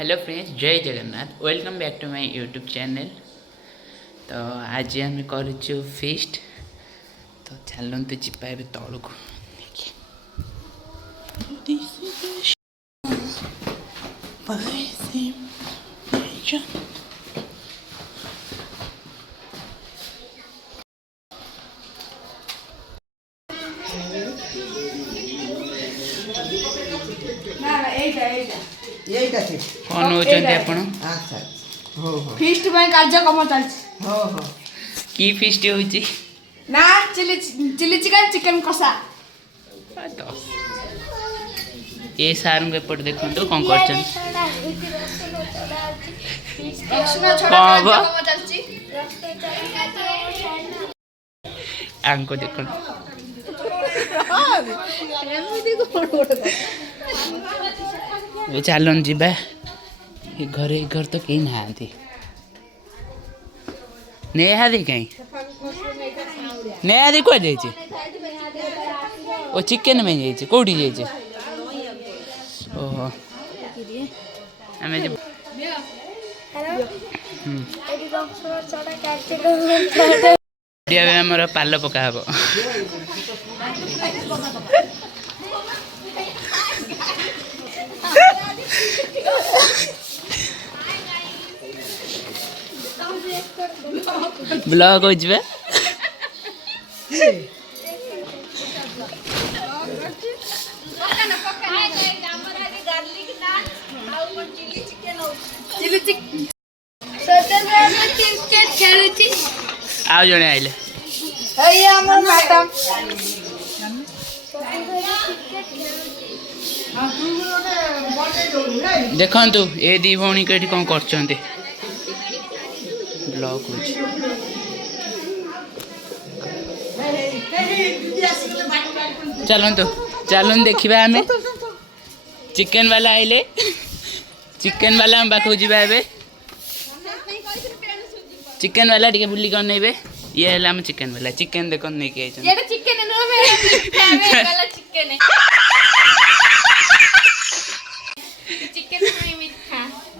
Hello friends, जय Jagannath. Welcome back to my YouTube channel. तो आज आम करूँ फिस्ट। तो चलते जीपा तौक कौन होचंती आपण? अच्छा हो हो फिस्ट में कार्यक्रम चलछि। हो हो की फिस्ट होची? ना चिली चिली चिकन चिकन कषा। तो ये सार के पट देखो तो कौन करछन? रक्षण छोड़ा हाँ, बा। कार्यक्रम चलछि। आंको देखो। चलन जीवा घर तो कहीं नहांती नेहादी कहीं नेहादी को जाइए ओ चिकेन में जाइए कौटी जाइए ओहो आमे जब आमर पाल पका हब ब्लॉग हो जाए आओ जने आइले देखु ए दी भौणी कहीं कौन कर ब्लॉग हो चलन देखा आम चिकेन वाला आइले चिकेन वाला हम पाखु जा चिकेन वाला टे बुलिक अनइबे ये है आम चिकेन वाला चिकेन देख नहीं के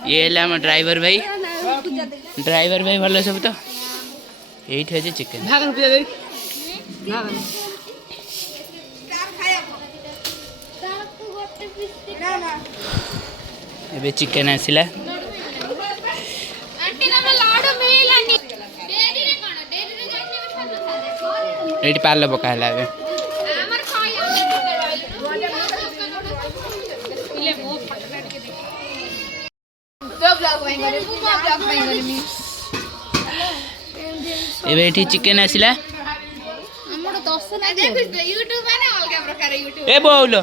ये है आम ड्राइवर भाई भल सब तो ये चिकेन एबे चिकेन आसिला ये पाल पका एबे चिकेन आसिला ए बोलो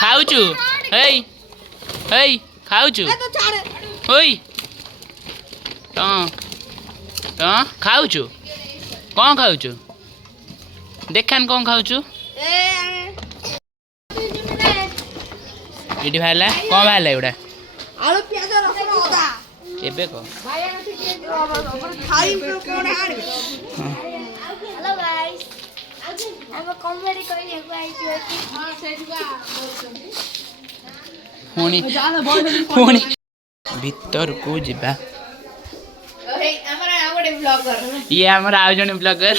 खाऊचु हेई हेई खाऊचु ओई तो खाऊचु कौन खाऊचु देखान कौन खाऊचु इटी भाला कौन भाला एउडा आलू प्याज रसुन अदा एबे को खाई कोन आनी हेलो गाइस हम कॉमेडी करिए आइयो हां सेठवा होनी भीतर को जिबा ये हमारा आउ जने ब्लॉगर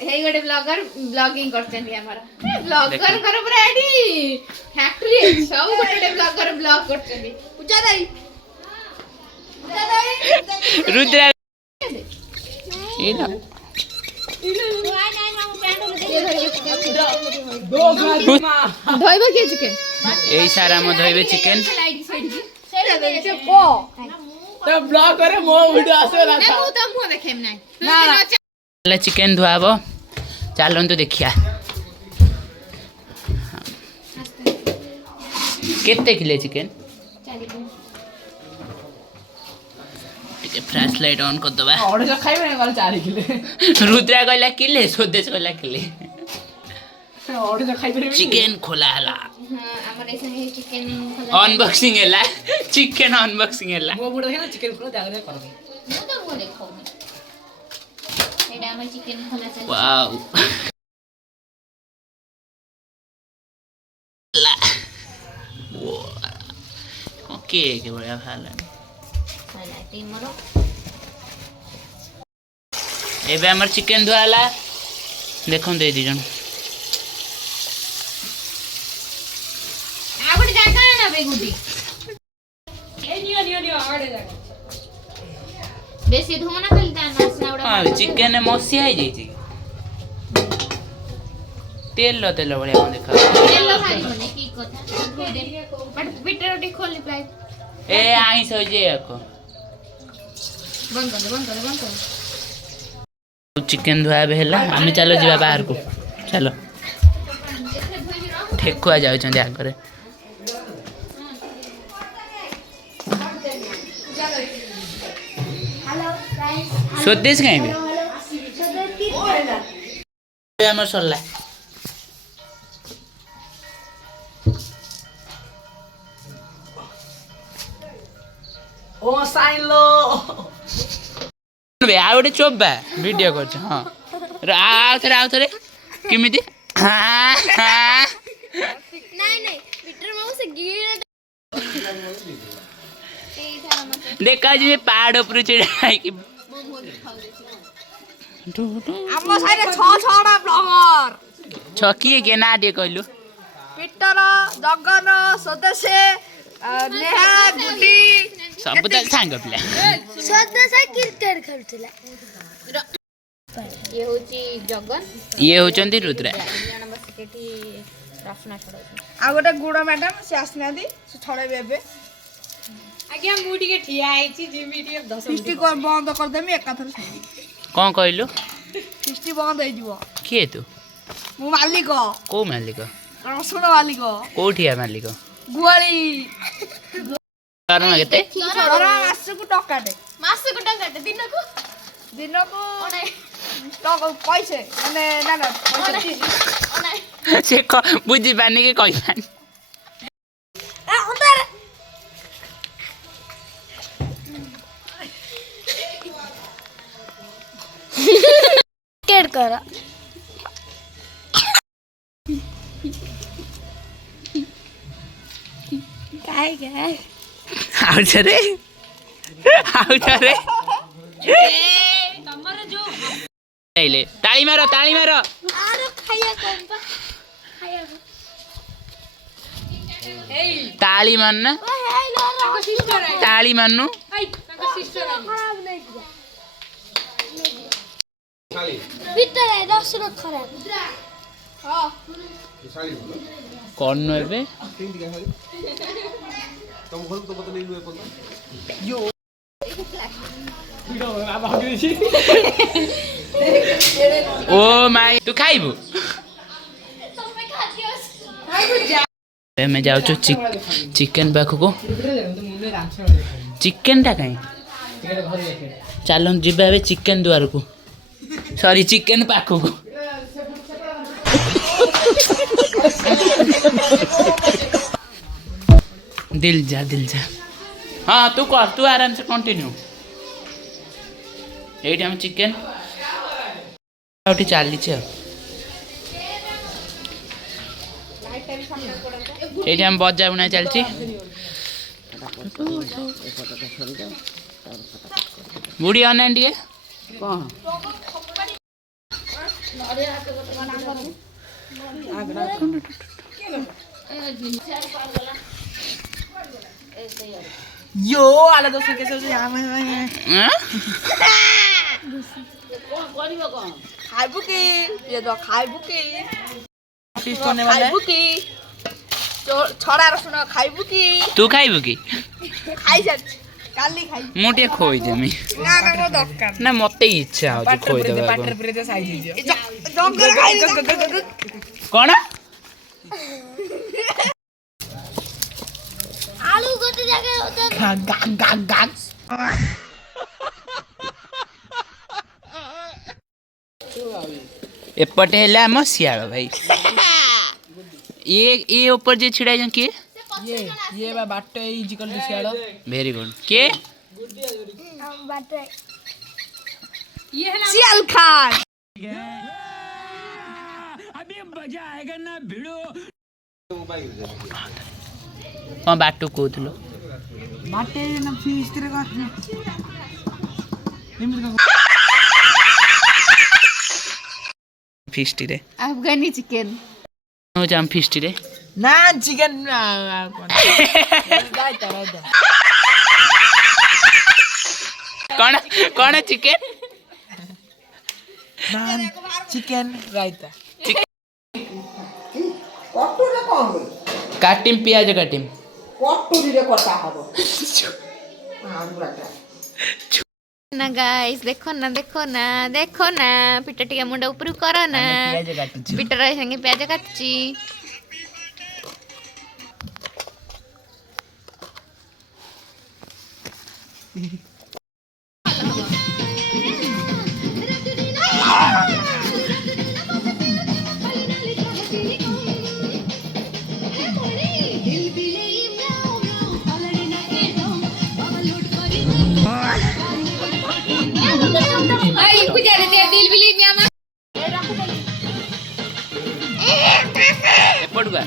हे गोटे ब्लॉगर ब्लॉगिंग करछन हमारा ब्लॉगर कर पूरा एडी फैक्ट्री सब गोटे ब्लॉगर ब्लॉग करछन पूजा दाई रुद्रा ये ना धोइबा के चिकन यही सारा हम धोइबे चिकेन तो ब्लॉग करे मो वीडियो आसे ना ना मु तो मु देखेम नै ना चिकेन धुआब चलन तो देखिया केते किले चिकेन फ्लैश लाइट ऑन कर दबा और जो खाइबे वाला 4 किलो रुद्रा कहला किले स्वदेश कहला किले और जो खाइबे चिकेन खोला हला हां हमर ऐसे ही चिकन खोला अनबॉक्सिंग हला चिकेन अनबॉक्सिंग हला मो बुढ़ा है ना चिकन खोला जागे कर मु तो मु देखो एडा हमर चिकन खोला चल वाओ केक भलिया बाहर एबे हमर चिकन धुआला देखन दे दी जन आगोटे जागा ना बेगुडी ए नियो आड़े जागा बेसी धुमना खाली ता मसना उडा हां चिकन में मसी आई जाई छी तेल भलिया कोन देखा तेल खाली मने की कथा बट बिटर रोटी खोली पाइप ए आई सो जे को बंद कर चिकन धुआ बेला आम चलो जीवा बाहर को चलो ठेकुआ जाऊ आगे स्वदेश कहीं भी सरला ओ साइन लो आ गोटे चोबा वीडियो कर हाँ आउ थे किमिति नहीं पीटर माऊ से गिर देखा जी पहाड़ ऊपर चढ़ा कि हम साइड 6 ब्लॉगर छकिए के ना दे कहलु पीटर जगन सदस्य नेहा गुटी सब त सांग पिला सदस्य क्रिकेट खेलुथिला ये होची जगन ये होचंदी रुद्रा जण बस केठी रसना छडो आ गोटे गुड़ मैडम से आसना दी से छड़े बेबे आज्ञा मु टिके ठिया आइछि जिमी टिके 10 फिस्टी को बंद कर देमी एकाथर कौन कहलु फिस्टी बंद हो जीवो किए तू मु मालिक को मालिक रसुण मालिक कोठिया मालिक गुआली दरमा केते छोरा मासको टकाटे मासको टंगाटे दिनको टक पैसे माने ना पैसे से बुझी पानी के कहि पानी आ उधर क्रिकेट कर काय आउ छरे तमर जो ले ताली मारो आरो खाया कोन बा खाया ताली मारना ओ हेलो रो सिस्टर है ताली मारनु आई तंका सिस्टर है खराब नहीं दिया पीटर है रसुण खराब हां कौन नो एबे ओ माय तू खाइबू मैं जाऊ चिकन पाख को चिकन टा कहीं चलो जीवा चिकन द्वार को सॉरी चिकन पाख को दिल जा हाँ तू कर तू आराम से कंटिन्यू ये हम चिकन चली ये हम बजा बुना चलती बुढ़ी अना टे यो आले दोस्तों कैसे हो यहाँ में खाइबू की ये तो खाइबू की खाइबू की छड़ा रसुण खाइबू की तू खाइबू की खाई सारी काली खाई मुटे खोई देमी ना मो दरकार ना मते इच्छा हो खोई देबा पाटर पुरे तो साइज दीजिए जंगल खाई कोन आलू गोटे जगह होता गाग एपटे हैला म सियाळ भाई ये ऊपर जे छिड़ा जन के ये बा बाटे इजिकल दिसियालो वेरी गुड के बाटे ये है ना सियाल खान अभी मजा आएगा ना भिड़ो हां बाटू कोथलो बाटे ना फिश तेरे का फिस्ट रे अफगानी चिकन हो जाम फिस्ट रे ना चिकन रायता कौन कौन चिकन नान चिकन रायता काटिम पियाज काटिम ना गाइस देखो ना पिटा टिका मुंडा ऊपर करो ना पिटा रही संगे प्याज काटची एपटुका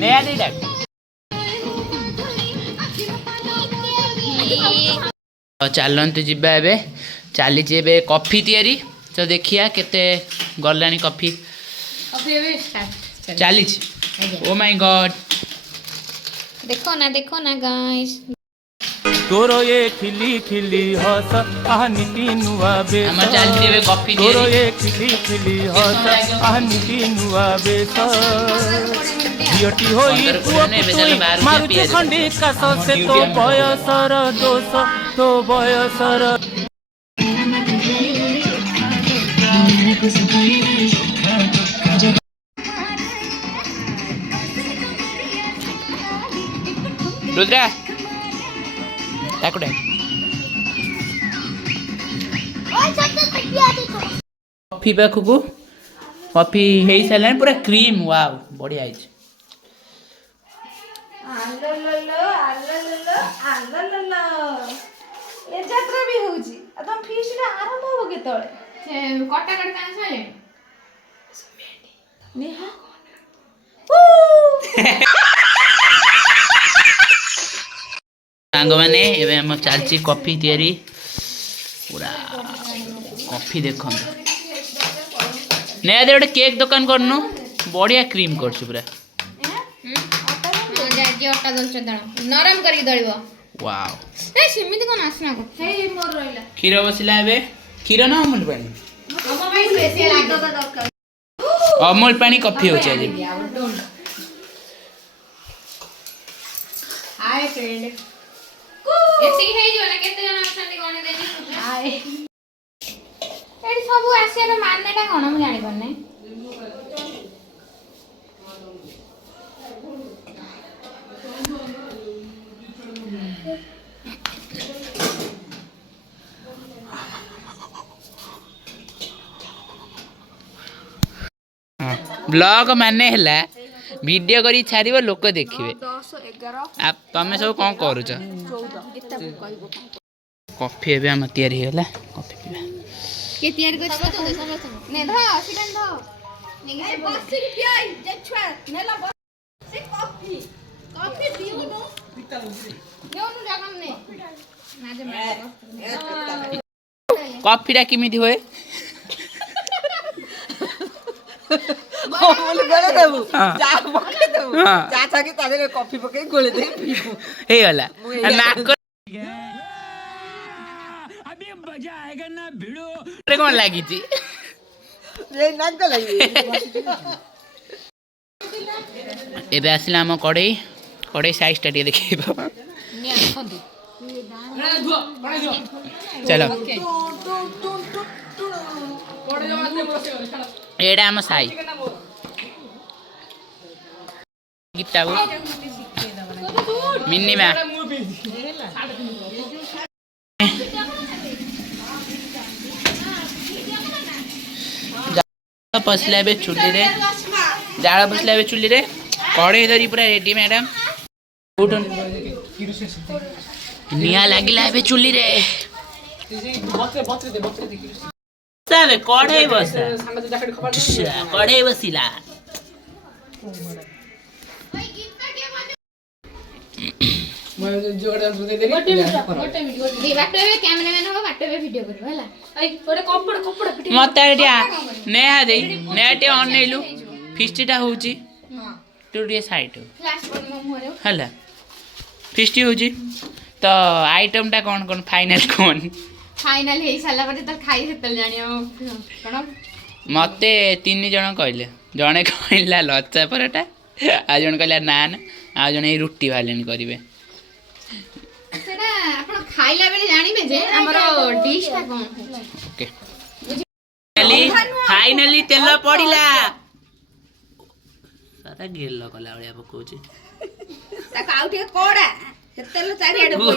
नया दे डाक चलतु जीवा एबे चली कॉफी तैयारी तो देखिया केते गलानी कॉफी चली ओ माय गॉड देखो ना गाइस तोरो ये खिली खिली हस आहनिति नुआ बेस हम चलती एबे कॉफी तोरो तैयारी ये खिली खिली हस आहनिति नुआ बेस झियटी होई मारुति खंडी कास से तो बयसर दोष तो बयसर रुद्रा ताकुडे कॉफी पाखु कॉफी हो सारे पूरा क्रीम वाव बढ़िया है ए यात्रा भी होउची तम फीस्ट रे आरंभ हो केतळे कटा कटा कांसले नेहा सांग मैंने एवं हम चलची कॉफी तैयारी पूरा कॉफी देख नया दे गोटे केक दुकान करनु बढ़िया क्रीम कर पूरा अटा दलछ दळ नरम करी दळिबो वाव ए सिमिति कोन आसना को हे मोर रहिला क्षीर बसला एबे क्षीर ना अमूल पानी अमूल पानी कॉफी हो चाहिए हाय फ्रेंड एसी हे जो ना केते जन आछन कोने देनी हाय एडी सब आसियार माननेटा कोन हम जानि पन्ने ब्लॉग माने हला वीडियो करी छाड़िबो लोक देखिबे 10 11 आप तमे सब कोन करूछ 14 एता कहबो कॉफी एबे हम तैयारी होला कॉफी पीबा के तैयार कर ने ध सिडन ध ए बस की पियाई देखछा नेला बस से कॉफी दियो नो नेउनु जागम ने नाजे कॉफीटा किमिति होय बोले गले देबू जा पके देबू जा छाकी तादे कॉफी पके गोले दे पीबू हे होला नाक अभी मजा आएगा ना भिड़ो रे कोन लागी थी ये नाक लगी एबे आसला हम कड़े साइज टा देखिबो चलो एडा हम साई गिटाबो मिन्नी मा पसला बे चुली रे जाड़ा बसला बे चुली रे कड़े धरी पूरा रेडी मैडम निया लागिला बे चुली रे साबे कढ़ाई बसा कढ़ाई बसिला मत नेहा दे नेहा अनेलु फिस्टा हूँ तू साइड है फिस्ट हूँ तो आइटम टा कौन कौन फाइनल कौन फाइनल हे साला पर तो खाई सेतल जानी कोन मते 3 जण कहले जणे कहला लच्छा पराठा आ जण कहला नान आ जणे रुटी भालेन करिवे सेना आपण खाइला बेले जानिबे जे हमरो डिश ता कोन ओके फाइनली तेल पड़िला सारा गेल कला बळिया पकोची ता काउठी कोडा तेल चारि आडे पोइ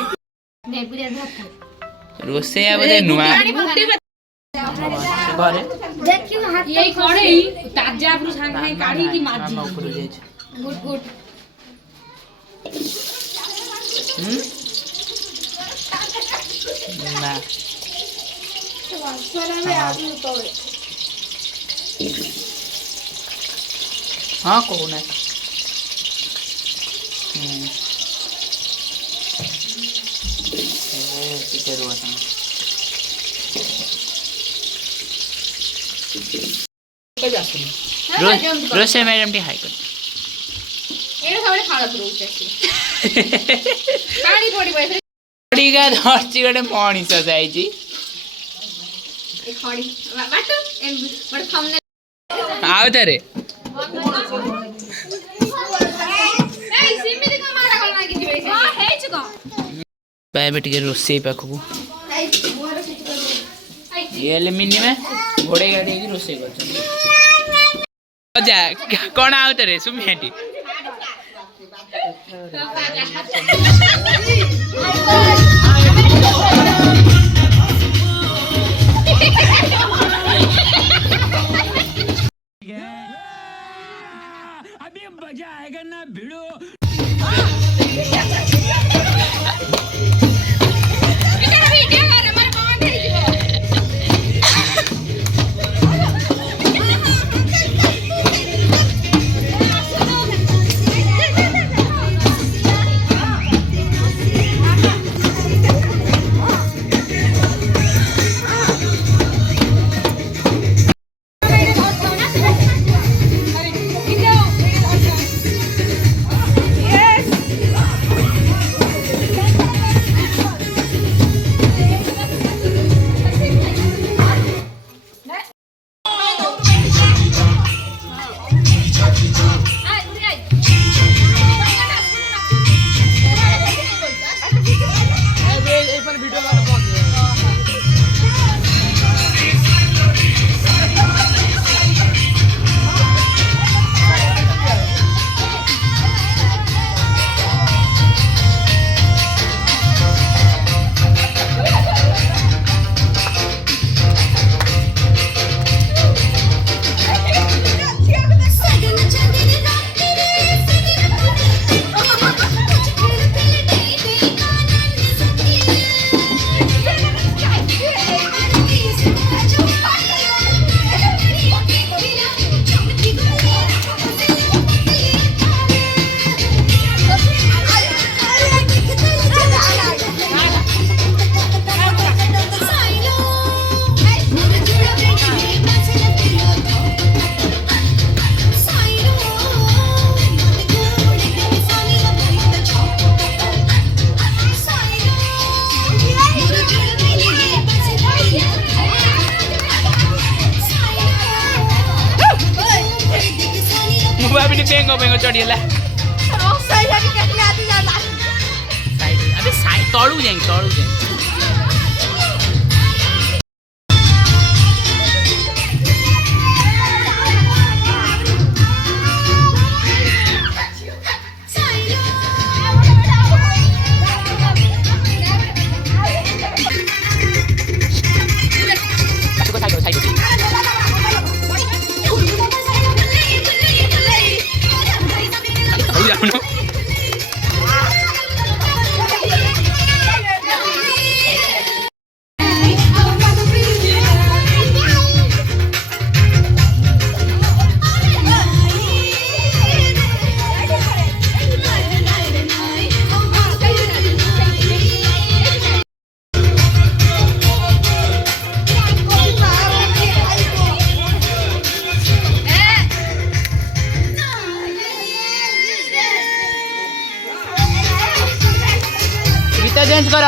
ने पुरिया भात रोसे आ बदे नुआ घरे देखियो हाथ यही खड़े ताजा पुरु सांग है काढ़ी की माजी गुड गुड ना हाँ कौन है ଟିକେ ରୁହ रोसे मैडम टी हाई कर एडे सबले खालत रहउछ पानी पड़ी बैठे पड़ी का धरची गटे मणिस जाइची ए खड़ी बाटो एम बड थंबनेल आउ तरे ए सिमिति का मारा गल ना कि दिबे हां हेच को पाए टिके रोसे पाखु ये ले मिनी में घोड़े गाड़ी की रोसे करछन जा कोन आउ तरे सुमियाटी अभी मजा आएगा ना भिड़ो बेंगो चढ़ीला अबे साइड तळू जाए चेंज कर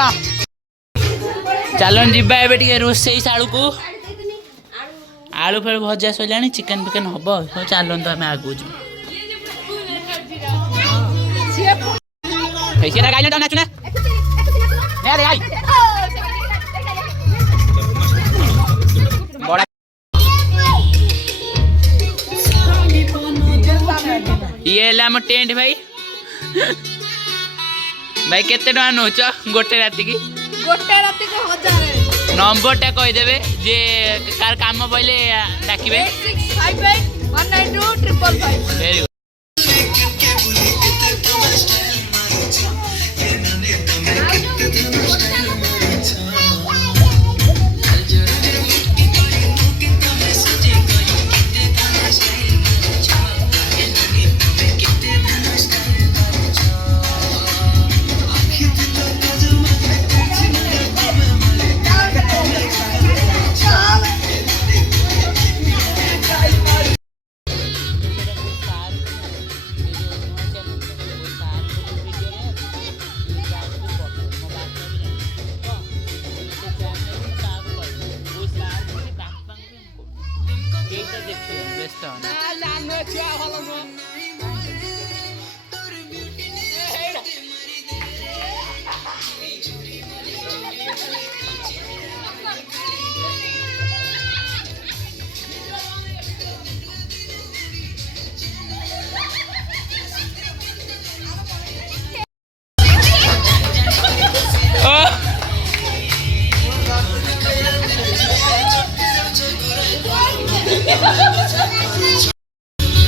चलन जीवा ए रोसे साड़ू को आलू फेलू भजा सैला चिकेन फिकेन हम चलत आम आगू जी गाइल नाचुना ये आम टेंट भाई भाई केते टका नौच गोटे राति की 1000 नंबरटा कहीदेवे जे कार काम पड़े डाकिबे 8658192555 वेरी गुड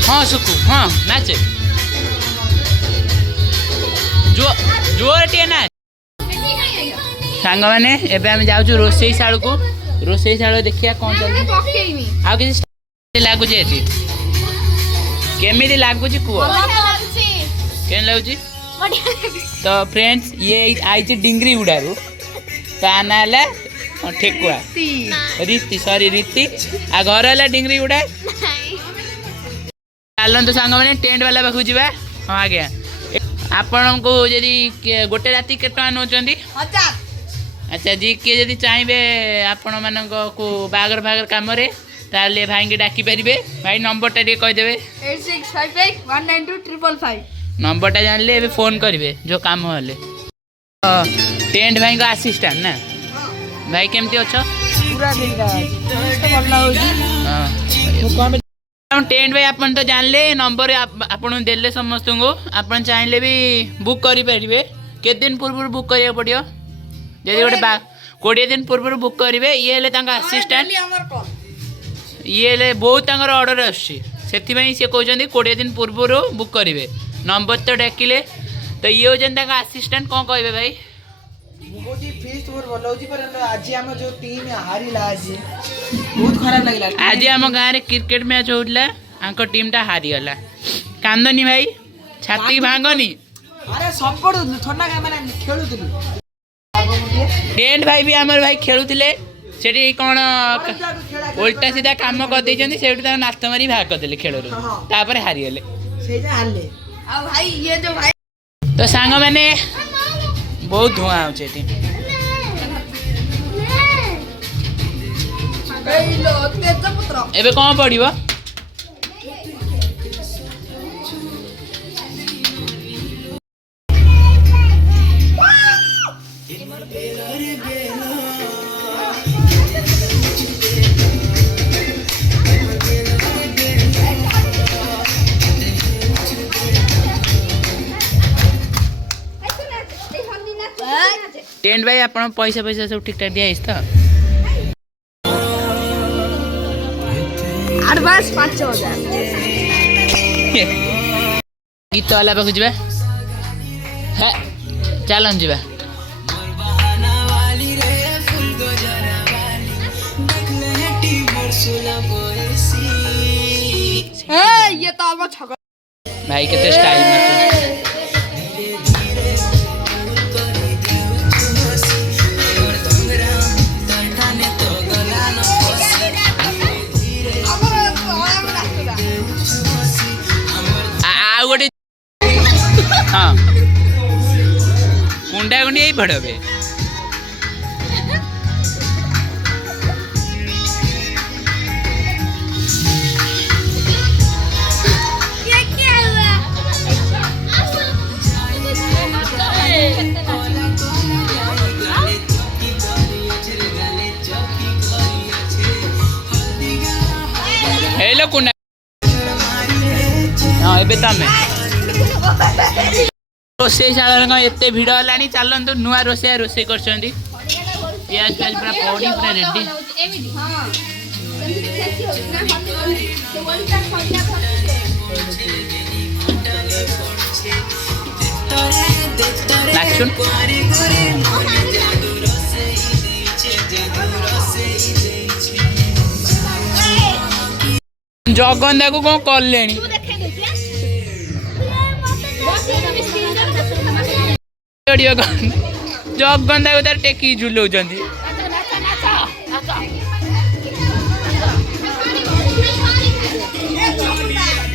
हाँ सुकु हाँ नाचे जोर टे ना सांग मैंने एबे हम जाऊँ रोसई शाल को रोसई शाल देखिया कौन चलती आ किसी लगुच केमी लगुच कुह के लगुच तो फ्रेंड्स ये आई डिंगरी गुड़ारू ता ना ठेकुआ रीति सॉरी रीति आ घर है डिंगरी गुड़ा चलत सांग मैंने टेंट वाला पाखु जा हाँ आज्ञा आपण को जदि गोटे राति के टका नौ अच्छा जी किए जदि चाहिए आपण मान को बागर फागर कम ताले भाई के डाकी पारे भाई नंबरटा टे कहीदेवे 8658192555 नंबरटा जानले ए फोन करेंगे जो काम हेले टेंट भाई को असिस्टेंट ना भाई केमती अच्छा पूरा ठीक है टेंट भाई आपन तो जानले नंबर आपन देले समस्त को आपन चाहिले भी बुक करि परिबे के दिन पूर्व बुक करिया पड़ियो जदि गोटे 20 दिन पूर्व बुक करेंगे ये हेले तांका असिस्टेंट ये हेले बहुत तांकर ऑर्डर आसी से सी कहते 20 दिन पूर्व बुक करेंगे नंबर तो डाकिले तो ये होजन तांका असिस्टेंट कौन कहबे भाई आज आम गाँव क्रिकेट मैच होता आंक टीम टा हारीगला कांदनी भाई छाती भांगनी टेंट भाई भी आमर भाई खेलुले से कौन उल्टा सीधा कम कर नाथ मारी भाग करदे खेल हारीगले तो सांग मैंने बहुत धुआं हो एबे कौन पड़ो टेंट भाई आप पैसा पैसा सब ठीक ठाक दिया तो एडवांस 5000 गीत वाला पाखु जा चलन जा ये तो आम छग भाई केते स्टाइल में हाँ कुंडा कुंडी पड़ोबे ये क्या हुआ हेलो कुना हाँ एबे तमे रोषे शाला एते भिड़ है चलतु नुआ रोषे रोषे कर पियाज पियाज पूरा पड़ी पूरा रेडी नाचुन जगन्दा को कौन कर लेनी जगन्दा को तार टेकी झुलाऊ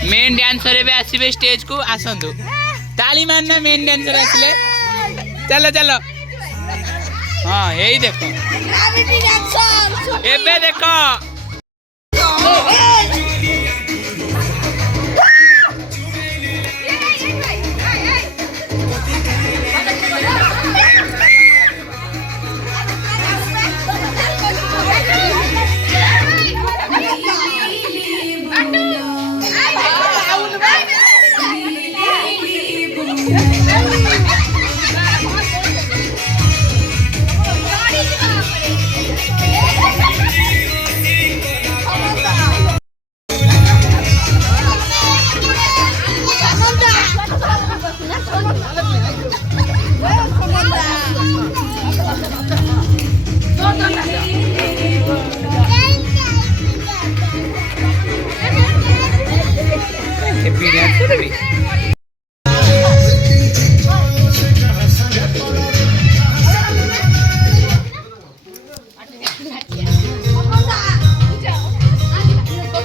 मेन डांसर एवं आसबे स्टेज को आसतु ताली मारना मेन डांसर आसले चलो चलो हाँ यही देखो एबे देखो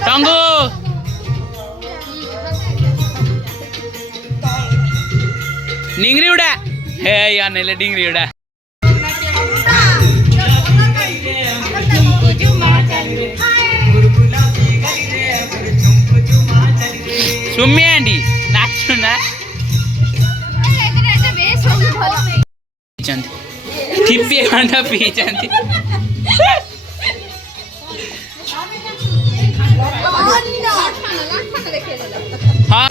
टंगू डिंगरी उड़ा हे यार नेले डिंगरी उड़ा सुम्मी आंटी नाचु ना टिप्पी खंडा पी जाती हाँ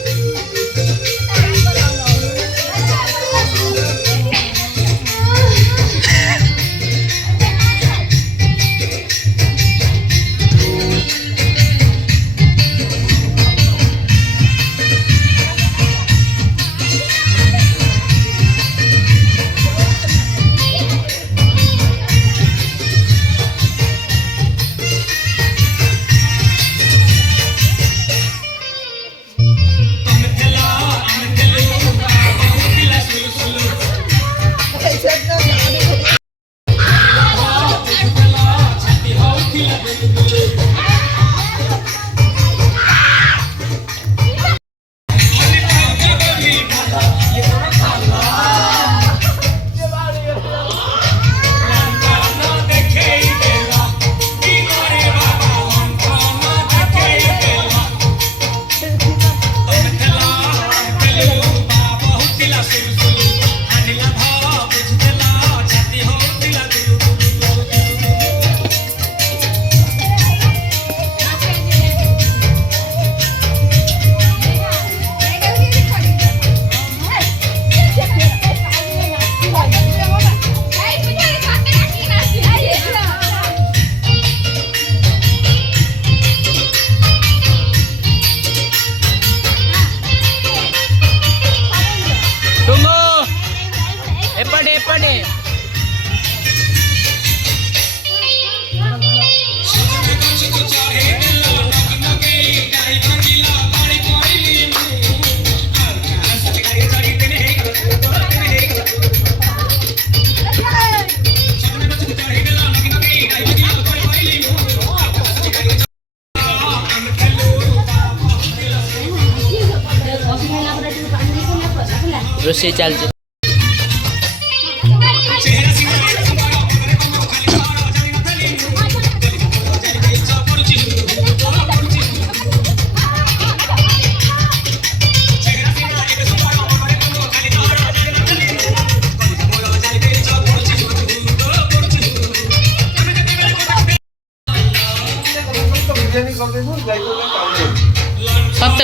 रोषे चलती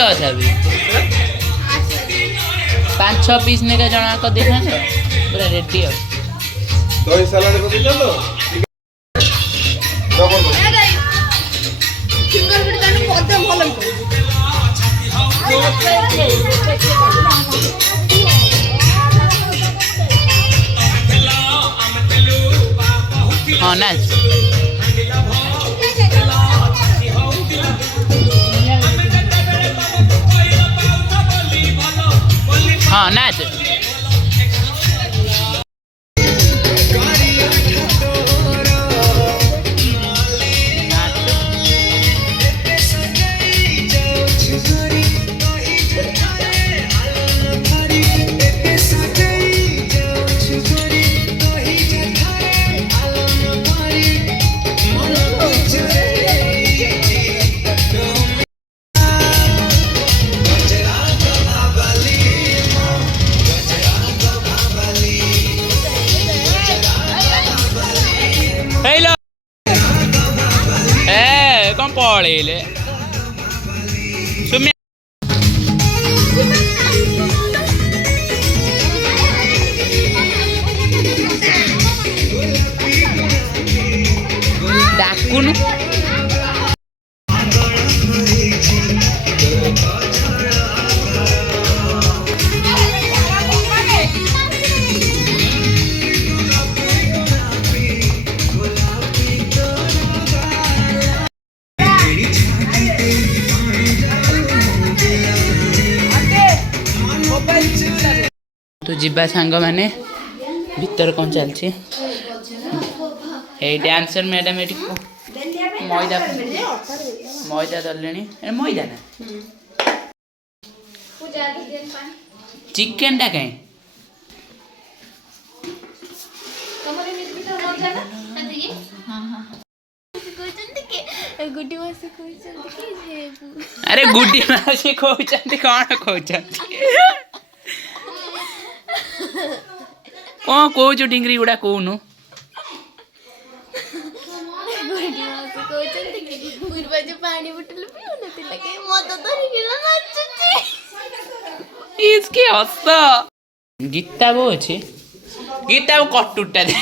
କଥା ବି 5-6 ପିସ୍ ନେକା ଜଣା କ ଦେଖା ତ ପୁରା ରେଡି ଆଉ ଦହି ସାଲାଡ କରି ଚାଲ ଡବଲ ଫିଙ୍ଗର ଗୋଟେ ତାନେ ମତେ ଭଲ ହଁ ନାଚ ହଁ ନାଚ ହେଇଲୋ କଣ ପଳେଇଲେ ସୁମି ଡାକୁନୁ ତୁ ଯିବା ସାଙ୍ଗମାନେ ଭିତରେ କ'ଣ ଚାଲିଛି ଏଇ ଡ୍ୟାନ୍ସର ମ୍ୟାଡ଼ାମ ଏଠି ମଇଦା ଧରିଲେଣି ମଇଦା ନା ଚିକେନଟା କାହିଁ ଆରେ ଗୁଡି ମାଉସୀ କହୁଛନ୍ତି କ'ଣ କହୁଛନ୍ତି କ'ଣ କହୁଛୁ ଡିଙ୍ଗରି ଗୁଡ଼ା କହୁନୁ ପାଣି ବୋଟଲ ପିଉନଥିଲା କି ମଦ ଧରିକିନା ନାଚୁଛି इसकी हस गीता वो अच्छे गीता वो कटुटा दे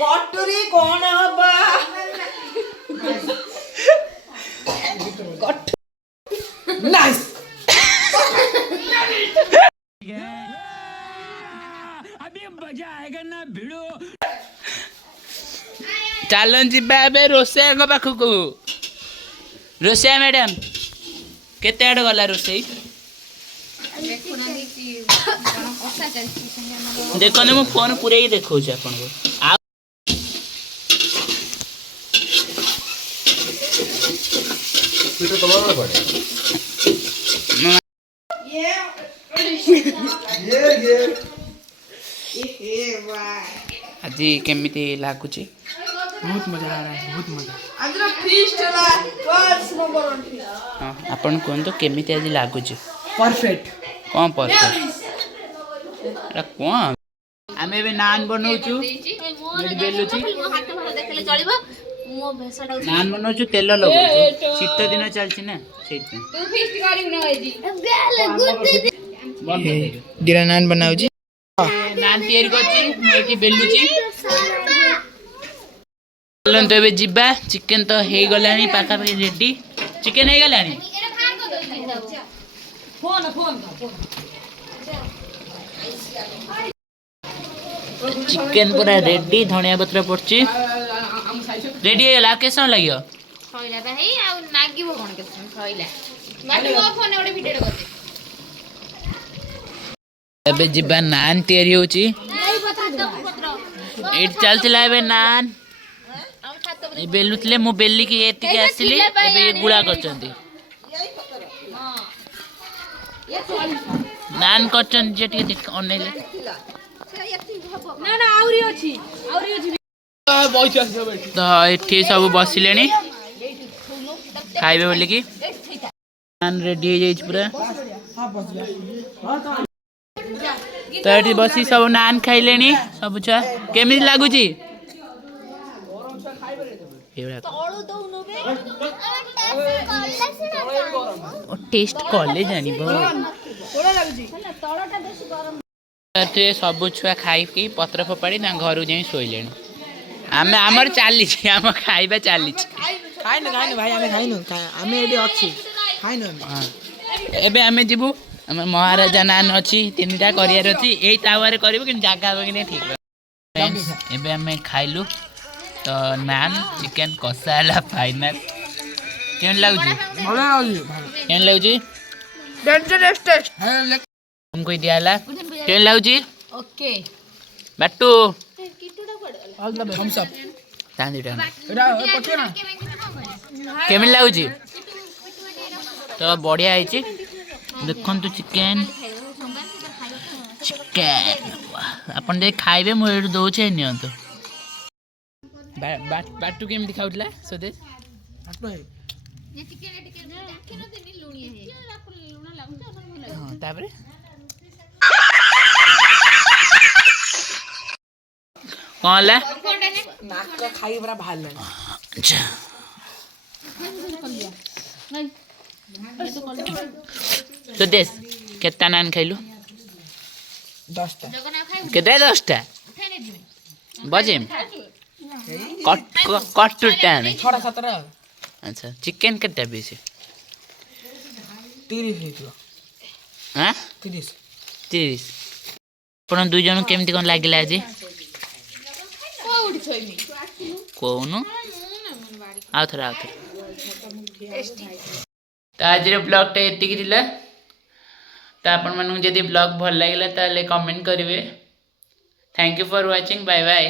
कटुरी कौन हबा नाइस अभी मजा आएगा ना भिड़ो चलन जीवा ए रोसैया पाखक रोसैया मैडम केते आड़ गला रोसई देखने मो फोन पूरे ही देखो आपन को पीटर तुम्हारा पड़े ये आज केमिति लागुची बहुत मजा आ रहा है बहुत मजा आज फीस्ट ला फर्स्ट नंबर 1 फीस्ट हां अपन कोन तो केमिति आज लागुची परफेक्ट कौन परफेक्ट अरे कौन आमे भी नान बनौचु बेलुची हाथ भर देखले चलिबो मो भेसडा नान बनौचु तेल लगौचु शीत दिन चलछि ना सेति तू फीस्ट करिउ न होई जी बेल गुड्डी गिरा नान बनाउजी नान तैयारी करछि एठी बेलुची चलन तो एबे जिबा चिकन तो हे गलानी पाका पाकी रेडी चिकन हे गलानी चिकन पूरा रेडी धनिया पत्र पड़छि रेडी हे गला केसन लागियो सइला बा हे आ नागिबो कोन के सइला बाकी मो फोन ओडे भिडियो करते एबे जिबा नान तैयारी होछि एट चलतिला एबे नान ए बेलुतले मो बेली की एति के आसिली एबे ये गुळा करचंती नान करचन जेटी देख अनेले ना ना आउरी अछि तो एठी सब बसिलेनी खाइबे बोली की नान रेडी हो जाइछ पूरा तो एठी बसी सब नान खाइलेनी सब छुआ केमिति लागुची ଏଇଭଳିଆ ତଳୁ ଦଉନୁ ବେ ଟେଷ୍ଟ କଲେ ଜାଣିବ। ତଳଟା ବେଶୀ ଗରମ ରାତିରେ ସବୁ ଛୁଆ ଖାଇକି ପତ୍ର ଫୋପାଡ଼ି ତାଙ୍କ ଘରକୁ ଯାଇ ଶୋଇଲେଣି। ଆମର ଚାଲିଛି, ଆମ ଖାଇବା ଚାଲିଛି। ଖାଇନୁ ଭାଇ, ଆମେ ଖାଇନୁ, ଆମେ ଏଠି ଅଛୁ, ଖାଇନୁ ଆମେ। ହଁ ଏବେ ଆମେ ଯିବୁ, ଆମ ମହାରାଜା ନାନ୍ ଅଛି 3ଟା କରିବାର ଅଛି। ଏଇ ତାୱାରେ କରିବୁ କିନ୍ତୁ ଜାଗା ହେବ କି ନାହିଁ ଠିକ୍। ଏବେ ଆମେ ଖାଇଲୁ ତ ନାନ୍ ଚିକେନ କଷା ହେଲା ଫାଇନାଲ। କେମିତି ଲାଗୁଛି? ଭଲ ଲାଗୁଛି। କେମିତି ଲାଗୁଛି? ଆମକୁ ଦିଆ ହେଲା। କେମିତି ଲାଗୁଛି? ଓକେ ବାଟୁ ଥମ୍ସ ଅପ୍। କେମିତି ଏଟା ପଠେଇ ନା। ଲାଗୁଛି? ତ ବଢ଼ିଆ ହେଇଛି। ଦେଖନ୍ତୁ ଚିକେନ ଆପଣ ଯଦି ଖାଇବେ ମୁଁ ଏଇଠୁ ଦେଉଛି, ନିଅନ୍ତୁ। ବାଟୁ କେମିତି ଖାଉଥିଲା ସତେ? ହଁ ତାପରେ କ'ଣ ହେଲା? ନାକ ଖାଇ ପୁରା ବାହାରିଲାଣି। ଆଚ୍ଛା ସୁଦେଶ କେତେ ନାନ୍ ଖାଇଲୁ? 10ଟା। କେତେ? 10ଟା ବଜେମ୍ କଟୁଟା ଆଣେ। 6ଟା 7ଟା। ଆଚ୍ଛା ଚିକେନ କେତେଟା ପିସ୍? 30 ହେଇଥିବ। ଆଁ 30। 30। ଆପଣ 2 ଜଣ କେମିତି କ'ଣ ଲାଗିଲା ଆଜି? କହୁନୁ ଆଉଥରେ। ତ ଆଜିର ବ୍ଲଗ୍ଟା ଏତିକି ଥିଲା। ତ ଆପଣମାନଙ୍କୁ ଯଦି ବ୍ଲଗ୍ ଭଲ ଲାଗିଲା ତାହେଲେ କମେଣ୍ଟ କରିବେ। Thank you for watching. Bye bye.